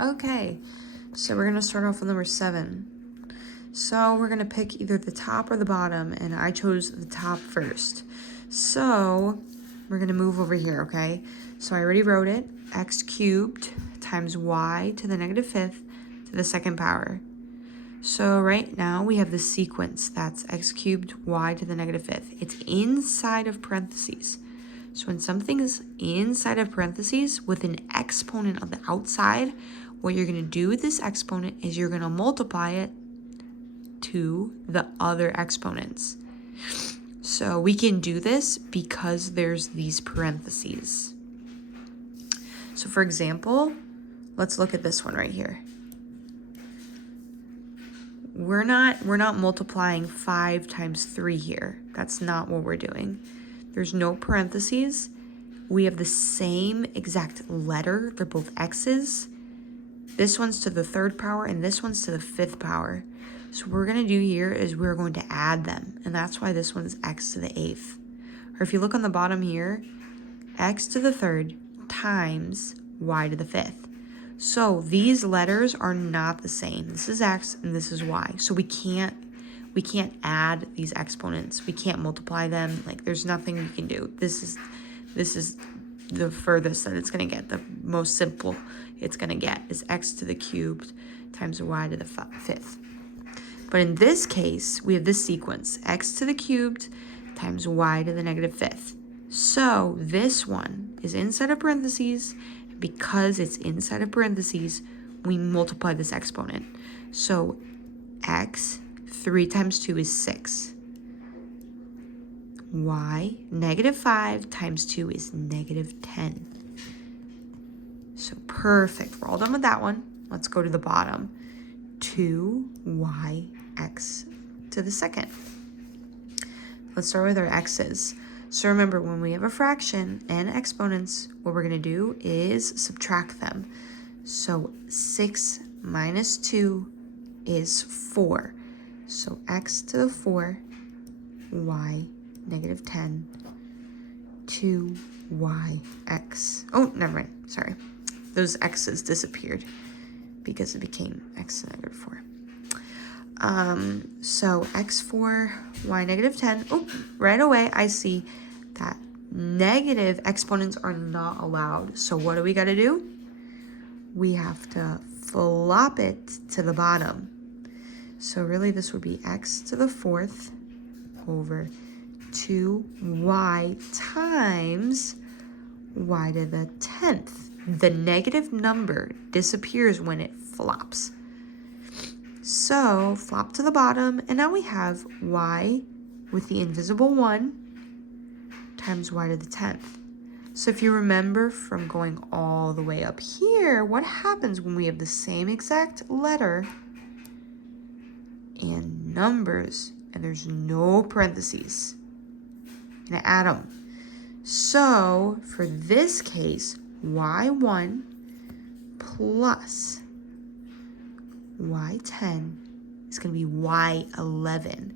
Okay, so we're gonna start off with number 7. So we're gonna pick either the top or the bottom, and I chose the top first. So we're gonna move over here, okay? So I already wrote it, x cubed times y to the negative 5th to the second power. So right now we have the sequence, that's x cubed y to the negative 5th. It's inside of parentheses. So when something is inside of parentheses with an exponent on the outside, what you're going to do with this exponent is you're going to multiply it to the other exponents. So we can do this because there's these parentheses. So for example, let's look at this one right here. We're not multiplying 5 times 3 here. That's not what we're doing. There's no parentheses. We have the same exact letter. They're both x's. This one's to the 3rd power and this one's to the 5th power. So what we're going to do here is we're going to add them. And that's why this one's x to the 8th. Or if you look on the bottom here, x to the 3rd times y to the 5th. So these letters are not the same. This is x and this is y. So we can't add these exponents. We can't multiply them. Like there's nothing we can do. This is the furthest that it's gonna get. The most simple it's gonna get is x to the cubed times y to the 5th. But in this case, we have this sequence, x to the cubed times y to the negative 5th. So this one is inside of parentheses. Because it's inside of parentheses, we multiply this exponent. So x 3 times 2 is 6. Y, negative 5 times 2 is negative 10. So perfect. We're all done with that one. Let's go to the bottom. 2yx to the 2nd. Let's start with our x's. So remember, when we have a fraction and exponents, what we're going to do is subtract them. So 6 minus 2 is 4. So x to the 4, y, negative 10, 2yx. Oh, never mind. Sorry. Those x's disappeared because it became x to the negative 4. So x4, y, negative 10. Oh, right away I see that negative exponents are not allowed. So what do we got to do? We have to flop it to the bottom. So really this would be x to the 4th over 2y times y to the 10th. The negative number disappears when it flops. So flop to the bottom, and now we have y with the invisible 1 times y to the 10th. So if you remember from going all the way up here, what happens when we have the same exact letter and numbers and there's no parentheses? I'm gonna add them. So for this case, y1 plus y10 is going to be y11.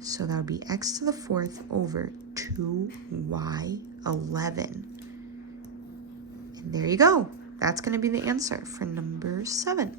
So that would be x to the 4th over 2y11. And there you go. That's going to be the answer for number 7.